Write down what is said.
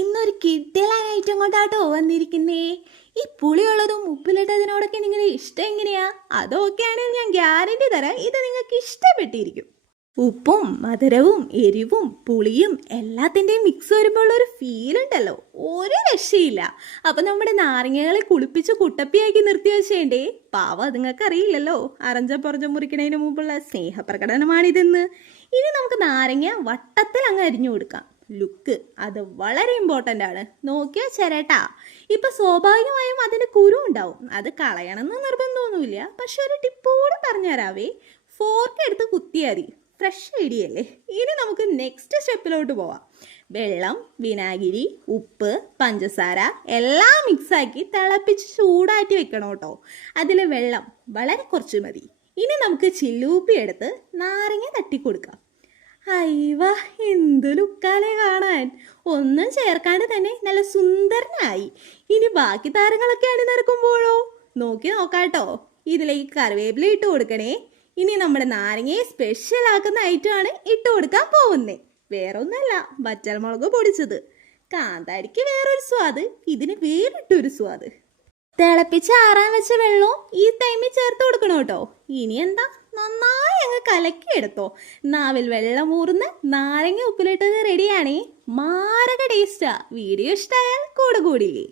ഇന്നൊരു കിഡിലൻ ഐറ്റം കൊണ്ടാട്ടോ വന്നിരിക്കുന്നേ. ഈ പുളിയുള്ളതും ഉപ്പിലിട്ടതിനോടൊക്കെ നിങ്ങളുടെ ഇഷ്ടം എങ്ങനെയാ? അതൊക്കെയാണെങ്കിൽ ഞാൻ ഗ്യാരണ്ടി തരാം, ഇത് നിങ്ങൾക്ക് ഇഷ്ടപ്പെട്ടിരിക്കും. ഉപ്പും മധുരവും എരിവും പുളിയും എല്ലാത്തിൻ്റെയും മിക്സ് വരുമ്പോൾ ഒരു ഫീൽ ഉണ്ടല്ലോ, ഒരു രക്ഷയില്ല. അപ്പം നമ്മുടെ നാരങ്ങകളെ കുളിപ്പിച്ച് കുട്ടപ്പിയാക്കി നിർത്തി വെച്ചേണ്ടേ. പാവം അതുങ്ങൾക്ക് അറിയില്ലല്ലോ, അറഞ്ച പുറഞ്ച മുറിക്കണതിന് മുമ്പുള്ള സ്നേഹപ്രകടനമാണിതെന്ന്. ഇനി നമുക്ക് നാരങ്ങ വട്ടത്തിൽ അങ്ങ് അരിഞ്ഞു കൊടുക്കാം. ലുക്ക് അത് വളരെ ഇമ്പോർട്ടൻ്റ് ആണ്. നോക്കിയാൽ ചേരേട്ടാ, ഇപ്പം സ്വാഭാവികമായും അതിൻ്റെ കുരു ഉണ്ടാവും, അത് കളയണമെന്ന് നിർബന്ധമൊന്നുമില്ല. പക്ഷെ ഒരു ടിപ്പ് കൂടെ പറഞ്ഞുതരാവേ, ഫോർക്ക് എടുത്ത് കുത്തിയാൽ മതി. ഫ്രഷ് ഐഡിയല്ലേ. ഇനി നമുക്ക് നെക്സ്റ്റ് സ്റ്റെപ്പിലോട്ട് പോവാം. വെള്ളം, വിനാഗിരി, ഉപ്പ്, പഞ്ചസാര എല്ലാം മിക്സാക്കി തിളപ്പിച്ച് ചൂടാറ്റി വെക്കണം കേട്ടോ. അതിൽ വെള്ളം വളരെ കുറച്ച് മതി. ഇനി നമുക്ക് ചില്ലൂപ്പി എടുത്ത് നാരങ്ങ തട്ടിക്കൊടുക്കാം. അയ്യവ, എന്ത് ലുക്കാലേ കാണാൻ. ഒന്നും ചേർക്കാണ്ട് തന്നെ നല്ല സുന്ദരനായി. ഇനി ബാക്കി താരങ്ങളൊക്കെ അണിനിരക്കുമ്പോഴോ നോക്കി നോക്കാട്ടോ. ഇതിലേക്ക് കറിവേപ്പില ഇട്ട് കൊടുക്കണേ. ഇനി നമ്മുടെ നാരങ്ങയെ സ്പെഷ്യൽ ആക്കുന്ന ഐറ്റമാണ് ഇട്ട് കൊടുക്കാൻ പോകുന്നത്. വേറൊന്നുമല്ല, വറ്റൽമുളക് പൊടിച്ചത്. കാന്താരിക്ക് വേറൊരു സ്വാദ്, ഇതിന് വേറിട്ടൊരു സ്വാദ്. തിളപ്പിച്ച് ആറാൻ വെച്ച വെള്ളവും ഈ ടൈമിൽ ചേർത്ത് കൊടുക്കണം കേട്ടോ. ഇനി എന്താ, നന്നായി അങ്ങ് കലക്കിയെടുത്തോ. നാവിൽ വെള്ളം ഊർന്ന് നാരങ്ങ ഉപ്പിലിട്ടത് റെഡിയാണേ. മാരക ടേസ്റ്റാ. വീഡിയോ ഇഷ്ടമായാൽ കൂടെ കൂടില്ലേ.